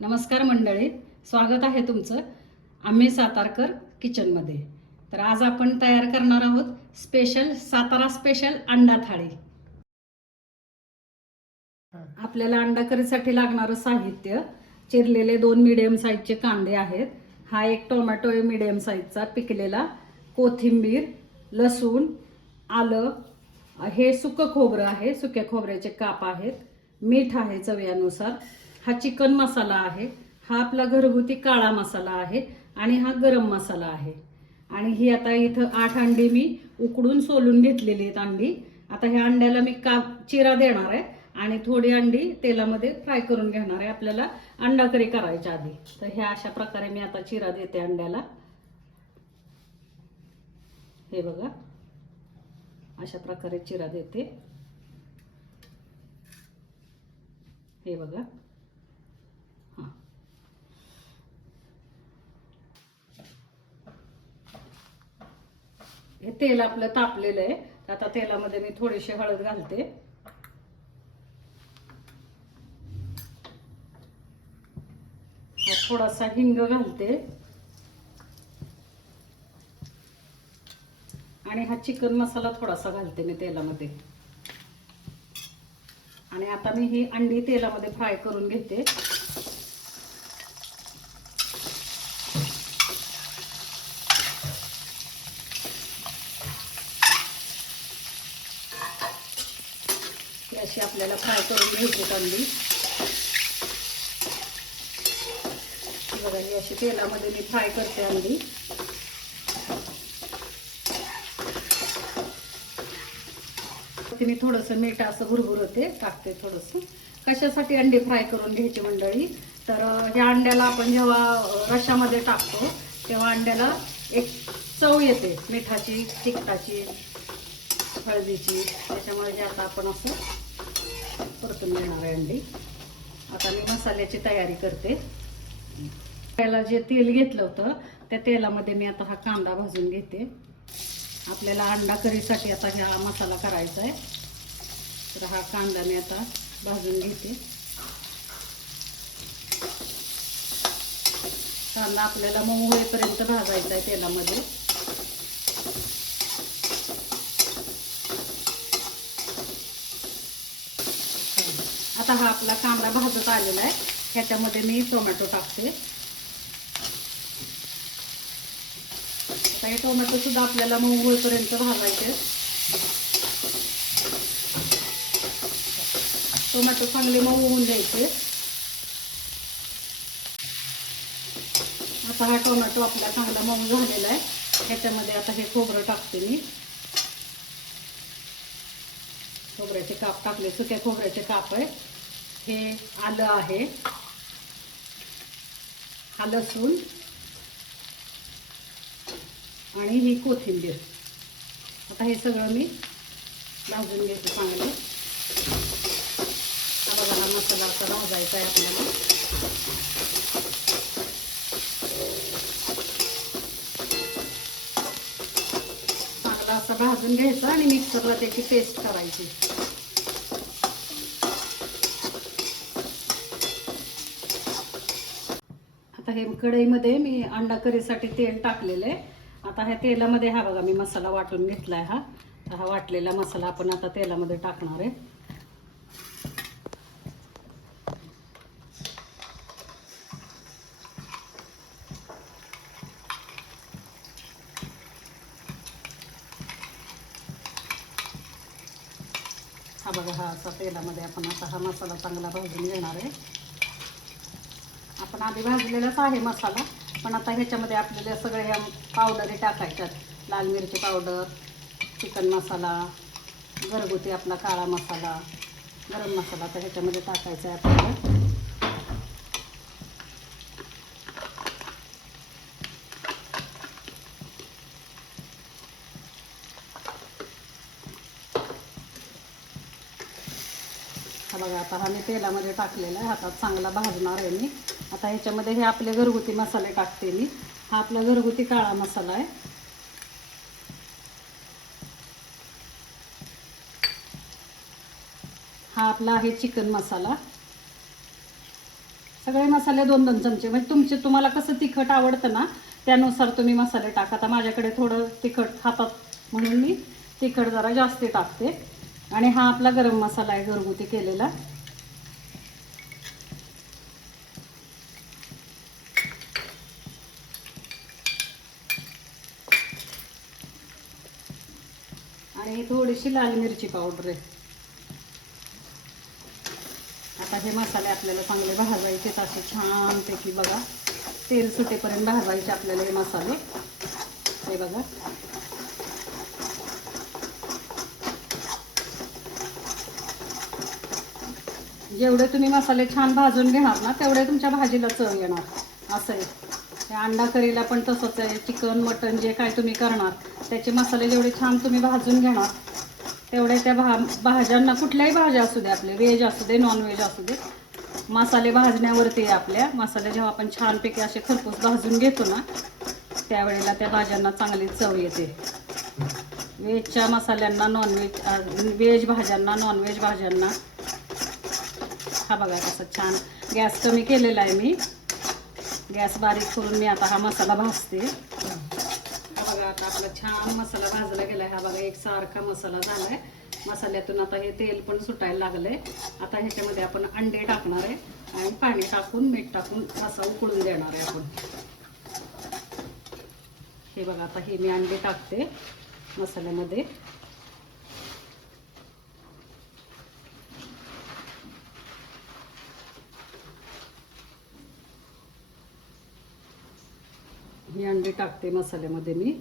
नमस्कार मंडळी स्वागत आहे तुमचं आम्ही सातारकर किचनमध्ये. तर आज आपण तयार करणार आहोत स्पेशल सातारा स्पेशल अंडा थाळी. आपल्याला अंडा करीसाठी लागणारं साहित्य चिरलेले दोन मिडियम साईजचे कांदे आहेत. हा एक टोमॅटो आहे मिडियम साईजचा पिकलेला कोथिंबीर लसूण आलं हे सुकं खोबरं आहे सुक्या खोबऱ्याचे काप आहेत. मीठ आहे चव्यानुसार. हा चिकन मसाला आहे हा आपला घरगुती काळा मसाला आहे आणि हा गरम मसाला आहे. आणि ही आता इथं आठ अंडी मी उकडून सोलून घेतलेली आहेत अंडी. आता ह्या अंड्याला मी का चिरा देणार आहे आणि थोडी अंडी तेलामध्ये फ्राय करून घेणार आहे. आपल्याला अंडा करी करायच्या आधी. तर ह्या अशा प्रकारे मी आता चिरा देते अंड्याला. हे बघा. अशा प्रकारे चिरा देते. हे बघा. हे तेल आपलं तापलेलं आहे. तर आता तेलामध्ये मी थोडीशी हळद घालते. थोडासा हिंग घालते. आणि हा चिकन मसाला थोडासा घालते मी तेलामध्ये. आणि आता मी ही अंडी तेलामध्ये फ्राय करून घेते. आपल्याला फ्राय करून घ्यायची अंडी बघा ही अशी तेलामध्ये मी फ्राय करते अंडी मी थोडंसं मीठ असं भुरभुरते टाकते थोडंसं. कशासाठी अंडी फ्राय करून घ्यायची मंडळी? तर या ह्या अंड्याला आपण जेव्हा रशामध्ये टाकतो तेव्हा अंड्याला एक चव येते मिठाची तिखटाची हळदीची. त्याच्यामुळे जे आता आपण असं परतून घेणार आहे अंडी आता मी मसाल्याची तयारी करते. त्याला जे तेल घेतलं होतं त्या तेलामध्ये मी आता हा कांदा भाजून घेते. आपल्याला अंडा करीसाठी आता हा मसाला करायचा आहे. तर हा कांदा मी आता भाजून घेते. कांदा आपल्याला मऊ होईपर्यंत भाजायचा आहे तेलामध्ये. आता हा आपला कांदा भाजत आलेला आहे. ह्याच्यामध्ये मी टोमॅटो टाकते. आता हे टोमॅटो सुद्धा आपल्याला मऊ होईपर्यंत भाजायचे. टोमॅटो चांगले मऊ होऊन द्यायचे. आता हा टोमॅटो आपला चांगला मऊ झालेला आहे. ह्याच्यामध्ये आता हे खोबरं टाकते मी. खोबऱ्याचे काप टाकले. सुक्या खोबऱ्याचे काप आहे. हे आलं आहे. हा लसूण आणि ही कोथिंबीर. आता हे सगळं मी भाजून घेते चांगलं. बघा हा मसाला असा भाजायचा आहे आपल्याला. चांगला असा भाजून घ्यायचा आणि मिक्सरला त्याची पेस्ट करायची. आता हे कढईमध्ये मी अंडा करीसाठी तेल टाकलेलं आहे. आता ह्या तेलामध्ये हा बघा मी मसाला वाटून घेतला आहे हा. तर हा वाटलेला मसाला आपण आता तेलामध्ये टाकणार आहे. हा बघा हा असा तेलामध्ये आपण आता हा मसाला चांगला भाजून घेणार आहे. आधी भाजलेलाच आहे मसाला पण आता ह्याच्यामध्ये आपल्याला सगळ्या पावडरी टाकायच्यात. लाल मिरची पावडर चिकन मसाला घरगुती आपला काळा मसाला गरम मसाला तर ह्याच्यामध्ये टाकायचा आहे आपल्याला. बघा आता हा मी तेलामध्ये टाकलेला आहे. हातात चांगला भाजणार आहे मी. आता ह्याच्यामध्ये हे आपले घरगुती मसाले टाकते मी. हा आपला घरगुती काळा मसाला आहे. हा आपला आहे चिकन मसाला. सगळे मसाले दोन दोन चमचे. म्हणजे तुमचे तुम्हाला कसं तिखट आवडतं ना त्यानुसार तुम्ही मसाले टाका. आता माझ्याकडे थोडं तिखट खातात म्हणून मी तिखट जरा जास्ती टाकते. आणि हा आपला गरम मसाला आहे घरगुती केलेला आणि थोडीशी लाल मिरची पावडर आहे. आता हे मसाले आपल्याला चांगले भाजायचे असे छानपैकी बघा. तेल सुटेपर्यंत भाजायचे आपल्याला हे मसाले. हे बघा. जेवढे तुम्ही मसाले छान भाजून घेणार ना तेवढे तुमच्या भाजीला चव येणार. असं आहे. अंडा करीला पण तसंच आहे. चिकन मटन जे काय तुम्ही करणार त्याचे मसाले जेवढे छान तुम्ही भाजून घेणार तेवढे त्या भा भाज्यांना कुठल्याही भाज्या असू दे आपले व्हेज असू दे नॉनव्हेज असू दे मसाले भाजण्यावरती आपल्या. मसाले जेव्हा आपण छानपैकी असे खरपूस भाजून घेतो ना त्यावेळेला त्या भाज्यांना चांगली चव येते. व्हेजच्या मसाल्यांना नॉनव्हेज व्हेज भाज्यांना नॉनव्हेज भाज्यांना हा बघा कसं छान गॅस कमी केलेला आहे मी. गॅस बारीक करून मी आता हा मसाला भाजते. हा बघा आता आपला छान मसाला भाजला गेलाय. हा बघा एक सारखा मसाला झालाय. मसाल्यातून आता हे तेल पण सुटायला लागलंय. आता ह्याच्यामध्ये आपण अंडे टाकणार आहे आणि पाणी टाकून मीठ टाकून असा उकळून देणार आहे आपण. हे बघा आता हे मी अंडे टाकते मसाल्यामध्ये. ही अंडी टाकते मसाल्यामध्ये मी.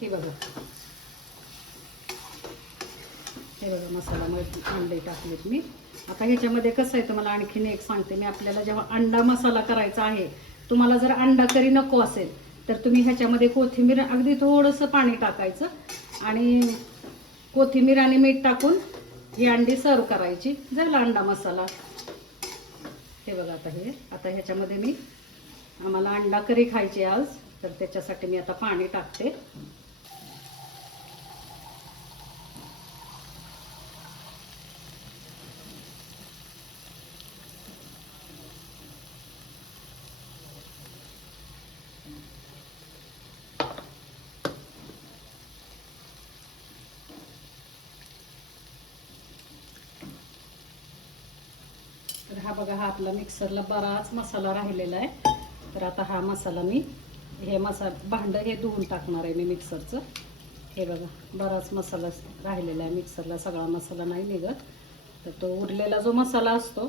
हे बघा. हे बघा मसाला अंडे टाकलेत मी. आता ह्याच्यामध्ये कसं आहे तुम्हाला आणखीन एक सांगते. मी आपल्याला जेव्हा अंडा मसाला करायचा आहे तुम्हाला जर अंडा करी नको असेल तर तुम्ही ह्याच्यामध्ये कोथिंबीर अगदी थोडंसं पाणी टाकायचं आणि कोथिंबीर आणि मीठ टाकून ही अंडी सर्व करायची. झाला अंडा मसाला. हे बघा आता हे. आता ह्याच्यामध्ये मी आम्हाला अंडा करी खायची आज. तर त्याच्यासाठी मी आता पाणी टाकते. बघा हा आपला मिक्सरला बराच मसाला राहिलेला आहे. तर आता हा मसाला मी हे मसा भांडं हे धुवून टाकणार आहे मी मिक्सरचं हे बघा बराच मसाला राहिलेला आहे. मिक्सरला सगळा मसाला नाही निघत. तर तो उरलेला जो मसाला असतो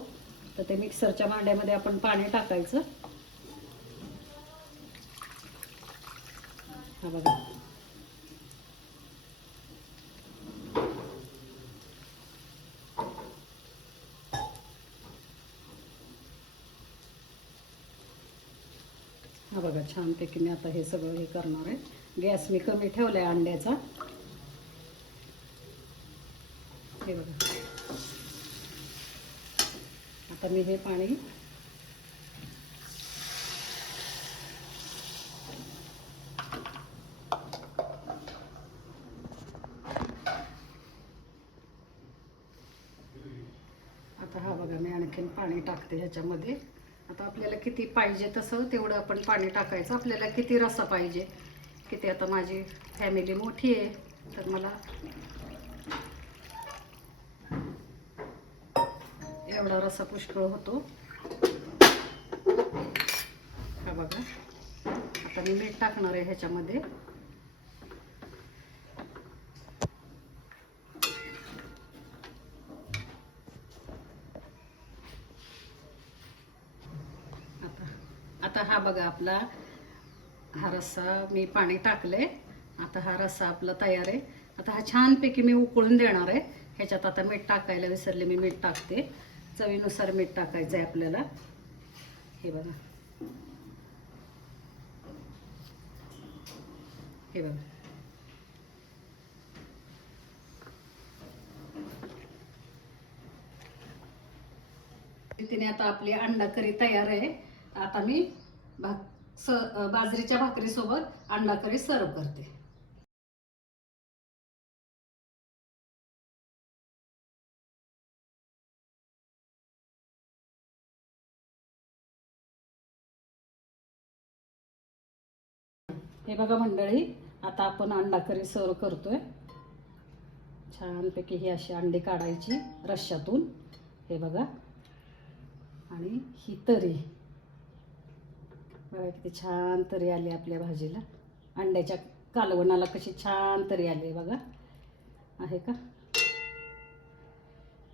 तर ते मिक्सरच्या भांड्यामध्ये आपण पाणी टाकायचं. हा बघा. हा बघा छानपैकी मी आता हे सगळं हे करणार आहे. गॅस मी कमी ठेवला आहे अंड्याचा. हे बघा. आता मी हे पाणी आता हा बघा मी आणखीन पाणी टाकते ह्याच्यामध्ये. आता आपल्याला किती पाहिजे तसं तेवढं आपण पाणी टाकायचं. आपल्याला किती रसा पाहिजे? किती आता माझी फॅमिली मोठी आहे तर मला एवढा रसा पुष्कळ होतो. हा बघा. आता मी मीठ टाकणार आहे ह्याच्यामध्ये आता आता हा बघा आपला हा रस्सा मी पाणी टाकले आता हा रस्सा आपला तयार आहे. आता हा छानपैकी मी उकळून देणार आहे. ह्याच्यात आता मीठ टाकायला विसरले मी मीठ टाकते. चवीनुसार मीठ टाकायचं आहे आपल्याला. हे बघा. हे बघा. तिने आता आपली अंडा करी तयार आहे. आता मी भाक स बाजरीच्या भाकरीसोबत अंडा करी सर्व करते. हे बघा मंडळी आता आपण अंडा करी सर्व करतोय. छानपैकी ही अशी अंडी काढायची रश्श्यातून. हे बघा. आणि ही तरी. बघा किती छान तरी आली आपल्या भाजीला. अंड्याच्या कालवणाला कशी छान तरी आली आहे बघा. आहे का?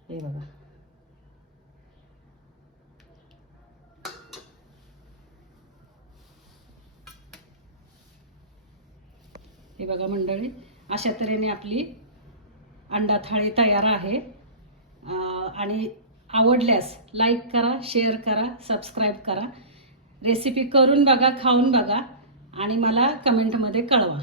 हे बघा. हे बघा मंडळी अशा तऱ्हेने आपली अंडा थाळी तयार आहे. आणि आवडल्यास लाईक करा शेअर करा सबस्क्राईब करा. रेसिपी करून बघा खाऊन बघा आणि मला कमेंटमध्ये कळवा.